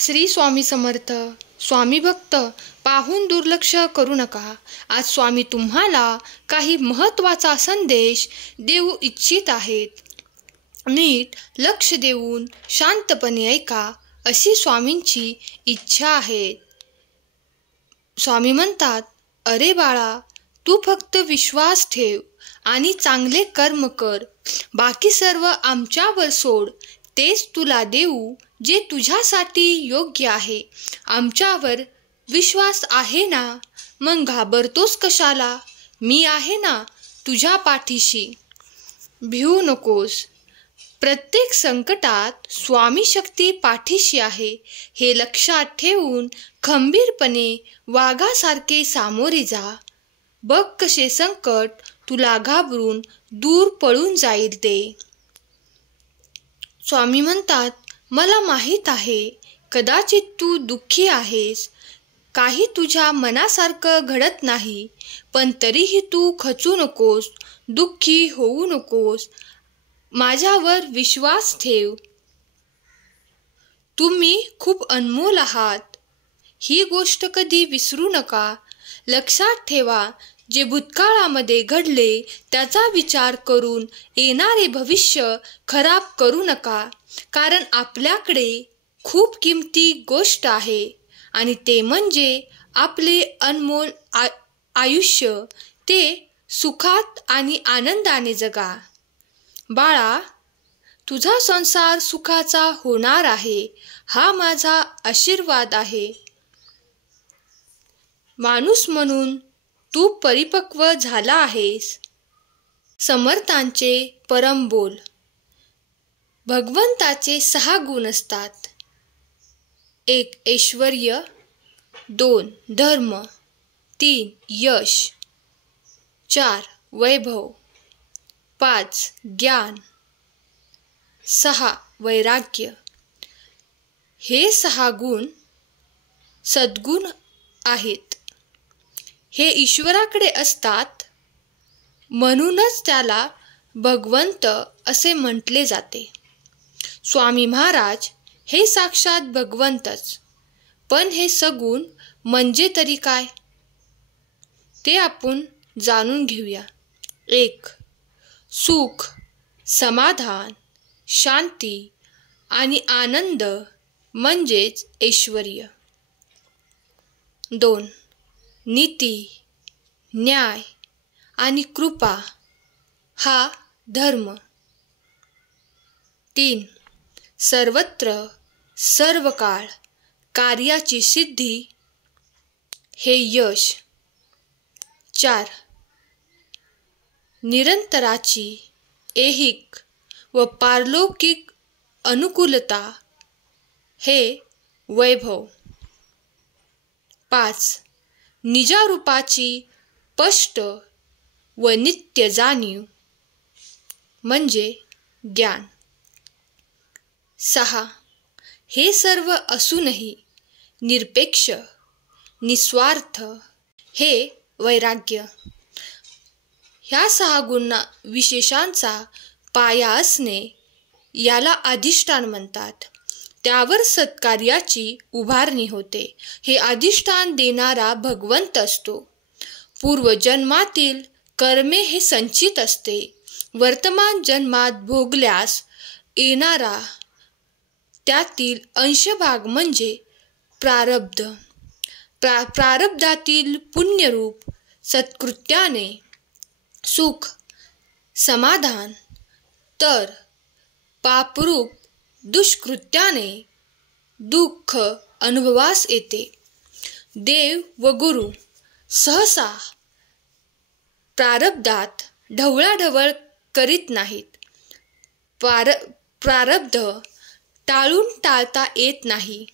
श्री स्वामी समर्थ. स्वामी भक्त पाहून दुर्लक्ष करू नका. आज स्वामी तुम्हाला काही महत्त्वाचा संदेश देऊ इच्छित आहेत. नीट लक्ष देऊन शांतपणे ऐका, अशी स्वामींची इच्छा आहे. स्वामी म्हणतात, अरे बाळा, तू फक्त विश्वास ठेव आणि चांगले कर्म कर. बाकी सर्व आमच्यावर सोड. तेच तुला देऊ जे तुझ्यासाठी योग्य आहे. आमच्यावर विश्वास आहे ना? मग घाबरतोस कशाला? मी आहे ना तुझ्या पाठीशी. भिवू नकोस. प्रत्येक संकटात स्वामी शक्ती पाठीशी आहे. हे लक्षात ठेवून खंबीरपणे वाघासारखे सामोरे जा. बघ कसे संकट तुला घाबरून दूर पळून जाईल ते. स्वामी म्हणतात, मला माहीत आहे, कदाचित तू दुःखी आहेस. काही तुझ्या मनासारखं घडत नाही, पण तरीही तू खचू नकोस, दुःखी होऊ नकोस. माझ्यावर विश्वास ठेव. तुम्ही खूप अनमोल आहात. ही गोष्ट कधी विसरू नका. लक्षात ठेवा, जे भूतकाळामध्ये घडले त्याचा विचार करून येणारे भविष्य खराब करू नका. कारण आपल्याकडे खूप किमती गोष्ट आहे आणि ते म्हणजे आपले अनमोल आयुष्य. ते सुखात आणि आनंदाने जगा. बाळा, तुझा संसार सुखाचा होणार आहे, हा माझा आशीर्वाद आहे. माणूस म्हणून तू परिपक्व झाला आहेस. समर्थांचे परम बोल. भगवंताचे 6 गुण असतात. 1 ऐश्वर्य, 2 धर्म, 3 यश, 4 वैभव, 5 ज्ञान, 6 वैराग्य. हे 6 गुण सद्गुण आहेत. हे ईश्वराकडे असतात, म्हणूनच त्याला भगवंत असे म्हटले जाते. स्वामी महाराज हे साक्षात भगवंतच. पण हे सगुण म्हणजे तरी काय, ते आपण जाणून घेऊया. 1 सुख, समाधान, शांती आणि आनंद म्हणजेच ऐश्वर्य. 2 नीती, न्याय आणि कृपा, हा धर्म. 3 सर्वत्र सर्वकाळ कार्याची सिद्धी, हे यश. 4 निरंतराची ऐहिक व पारलौकिक अनुकूलता, हे वैभव. 5 निजारूपाची स्पष्ट व नित्य जाणीव, म्हणजे ज्ञान. 6 हे सर्व असूनही निरपेक्ष, निस्वार्थ, हे वैराग्य. ह्या 6 गुण विशेषांचा पाया असणे याला अधिष्ठान म्हणतात. त्यावर सत्कार्याची उभारणी होते. हे अधिष्ठान देणारा भगवंत असतो. पूर्वजन्मातील कर्मे हे संचित असते. वर्तमान जन्मात भोगल्यास येणारा त्यातील अंशभाग म्हणजे प्रारब्ध. प्रारब्धातील पुण्यरूप सत्कृत्याने सुख, समाधान, तर पापरूप दुष्कृत्याने दुःख अनुभवास येते. देव व गुरु सहसा प्रारब्धात ढवळाढवळ करीत नाहीत. प्रारब्ध टाळून टाळता येत नाही.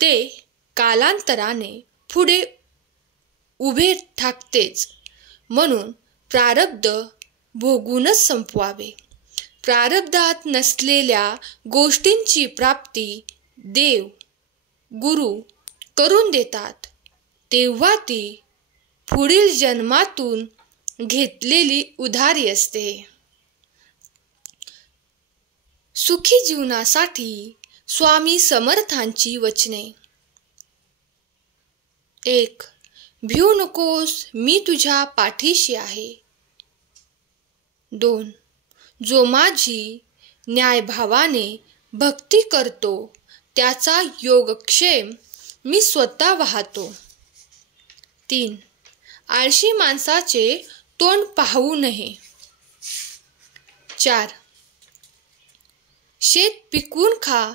ते कालांतराने पुढे उभे ठाकतेच. म्हणून प्रारब्ध भोगूनच संपवावे. प्रारब्धात नसलेल्या गोष्टींची प्राप्ती देव गुरु करून देतात. तेव्हा ती पुढील जन्मातून घेतलेली उधारी असते. सुखी जीवनासाठी स्वामी समर्थांची वचने. 1. भिऊ नकोस, मी तुझ्या पाठीशी आहे. 2. जो माझी न्यायभावाने भक्ती करतो त्याचा योगक्षेम मी स्वतः वाहतो. 3. आळशी माणसाचे तोंड पाहू नये. 4. शेत पिकवून खा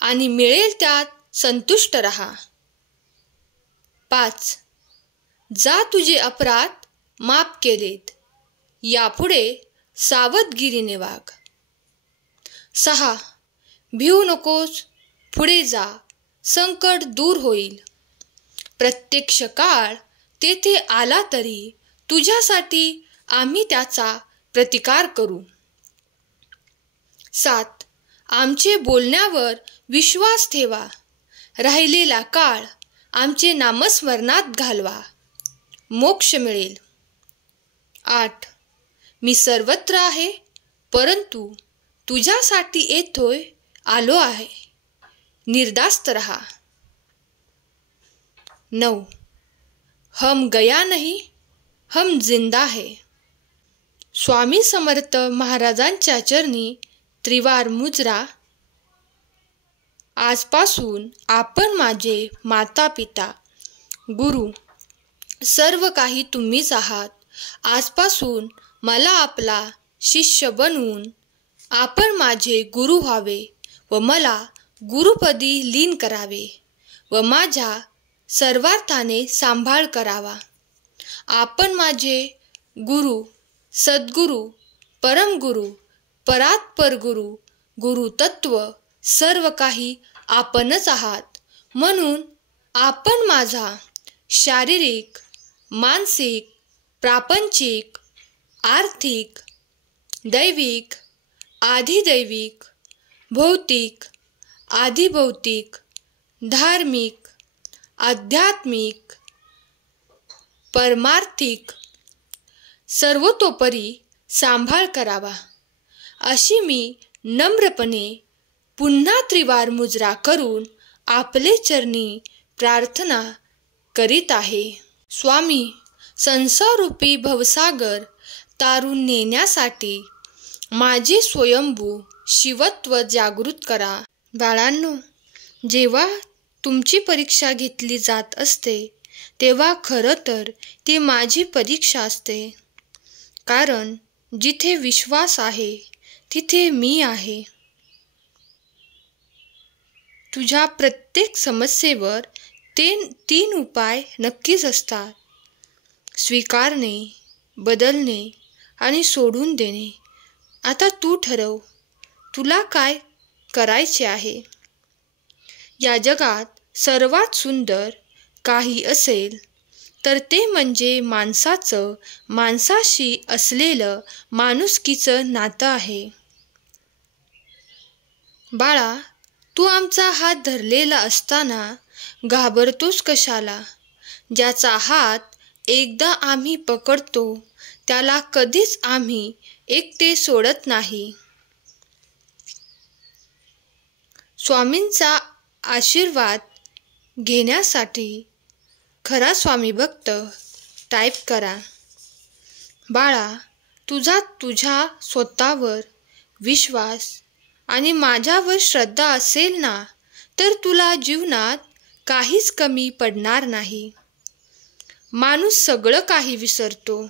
आणि मिळेल त्यात संतुष्ट रहा. 5. जा तुझे अपराध माफ केलेत, यापुढे सावधगिरीने वाग. 6. भिऊ नकोस, पुढे जा, संकट दूर होईल. प्रत्यक्ष काळ तेथे आला तरी तुझ्यासाठी आम्ही त्याचा प्रतिकार करू. 7. आमचे बोलण्यावर विश्वास ठेवा, राहिलेला काळ आमचे नामस्मरणात घालवा, मोक्ष मिळेल. 8. मी सर्वत्र आहे, परंतु तुझ्यासाठी येथोय आलो आहे, निर्धास्त रहा. 9. हम गया नहीं, हम जिंदा है. स्वामी समर्थ महाराजांच्या चरणी त्रिवार मुजरा. आजपासून आपण माझे माता पिता, गुरु, सर्व काही तुम्हीच आहात. आजपासून मला आपला शिष्य बनवून आपण माझे गुरु व्हावे व मला गुरुपदी लीन करावे व माझ्या सर्वार्थाने सांभाळ करावा. आपण माझे गुरु, सद्गुरु, परमगुरु, परात्पर गुरु, गुरुतत्व सर्व काही आपणच आहात. म्हणून आपण माझा शारीरिक, मानसिक, प्रापंचिक, आर्थिक, दैविक, आधिदैविक, भौतिक, आधिभौतिक, धार्मिक, आध्यात्मिक, परमार्थिक सर्वतोपरी सांभाळ करावा, अशी मी नम्रपणे पुन्हा त्रिवार मुजरा करून आपले चरणी प्रार्थना करीत आहे. स्वामी, संसाररूपी भवसागर तारून नेण्यासाठी माझे स्वयंभू शिवत्व जागृत करा. बाळांनो, जेव्हा तुमची परीक्षा घेतली जात असते तेव्हा खरं तर ती माझी परीक्षा असते. कारण जिथे विश्वास आहे तिथे मी आहे. तुझ्या प्रत्येक समस्येवर 3 उपाय नक्कीच असतात: स्वीकारणे, बदलणे आणि सोडून देणे. आता तू ठरव, तुला काय करायचे आहे. या जगात सर्वात सुंदर काही असेल तर ते म्हणजे माणसाचं माणसाशी असलेलं माणुसकीचं नातं आहे. बाळा, तू आमचा हात धरलेला असताना घाबरतोस कशाला? ज्याचा हात एकदा आम्ही पकडतो त्याला कधीच आम्ही एकटे सोडत नाही. स्वामींचा आशीर्वाद घेण्यासाठी खरा स्वामी भक्त टाईप करा. बाळा, तुझ्या स्वतःवर विश्वास आणि माझ्यावर श्रद्धा असेल ना तर तुला जीवनात काहीच कमी पडणार नाही. माणूस सगळं काही विसरतो,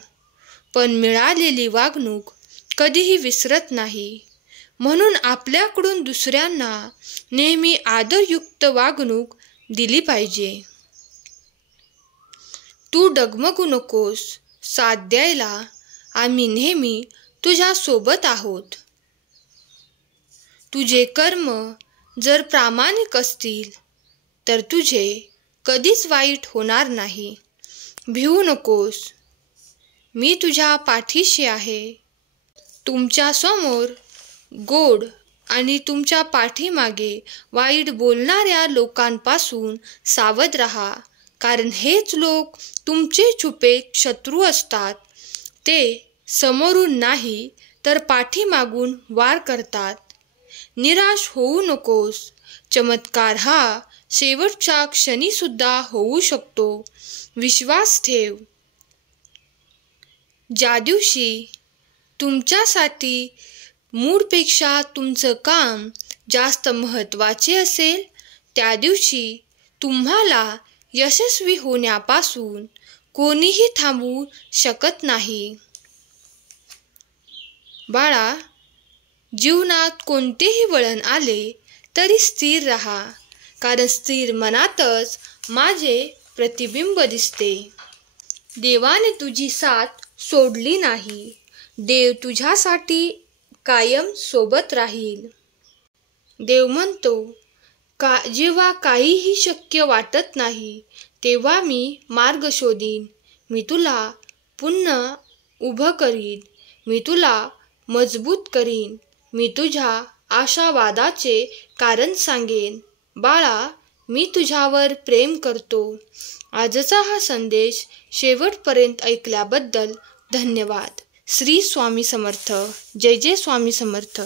पण मिळालेली वागणूक कधीही विसरत नाही. म्हणून आपल्याकडून दुसऱ्यांना नेहमी आदरयुक्त वागणूक दिली पाहिजे. तू डगमगू नकोस, साथ द्यायला आम्ही नेहमी तुझ्या सोबत आहोत. तुझे कर्म जर प्रामाणिक असतील तर तुझे कधीच वाईट होणार नाही. भिवू नकोस, मी तुझ्या पाठीशी आहे. तुमच्या समोर गोड आणि तुमच्या पाठीमागे वाईट बोलणाऱ्या लोकांपासून सावध राहा, कारण हेच लोक तुमचे छुपे शत्रू असतात. ते समोरून नाही तर पाठीमागून वार करतात. निराश होऊ नकोस, चमत्कार हा शेवटच्या क्षणी सुद्धा होऊ शकतो. विश्वास ठेव. ज्या दिवशी तुमच्यासाठी मूडपेक्षा तुमचं काम जास्त महत्त्वाचे असेल, त्या दिवशी तुम्हाला यशस्वी होण्यापासून कोणीही थांबवू शकत नाही. बाळा, जीवनात कोणतेही वळण आले तरी स्थिर राहा, कारण स्थिर मनातच माझे प्रतिबिंब दिसते. देवाने तुझी साथ सोडली नाही. देव तुझ्यासाठी कायम सोबत राहील. देव म्हणतो, जेव्हा काहीही शक्य वाटत नाही तेव्हा मी मार्ग शोधीन. मी तुला पुन्हा उभं करीन. मी तुला मजबूत करीन. मी तुझ्या आशावादाचे कारण सांगेन. बाळा, मी तुझ्यावर प्रेम करतो. आजचा हा संदेश शेवटपर्यंत ऐकल्याबद्दल धन्यवाद. श्री स्वामी समर्थ. जय जय स्वामी समर्थ.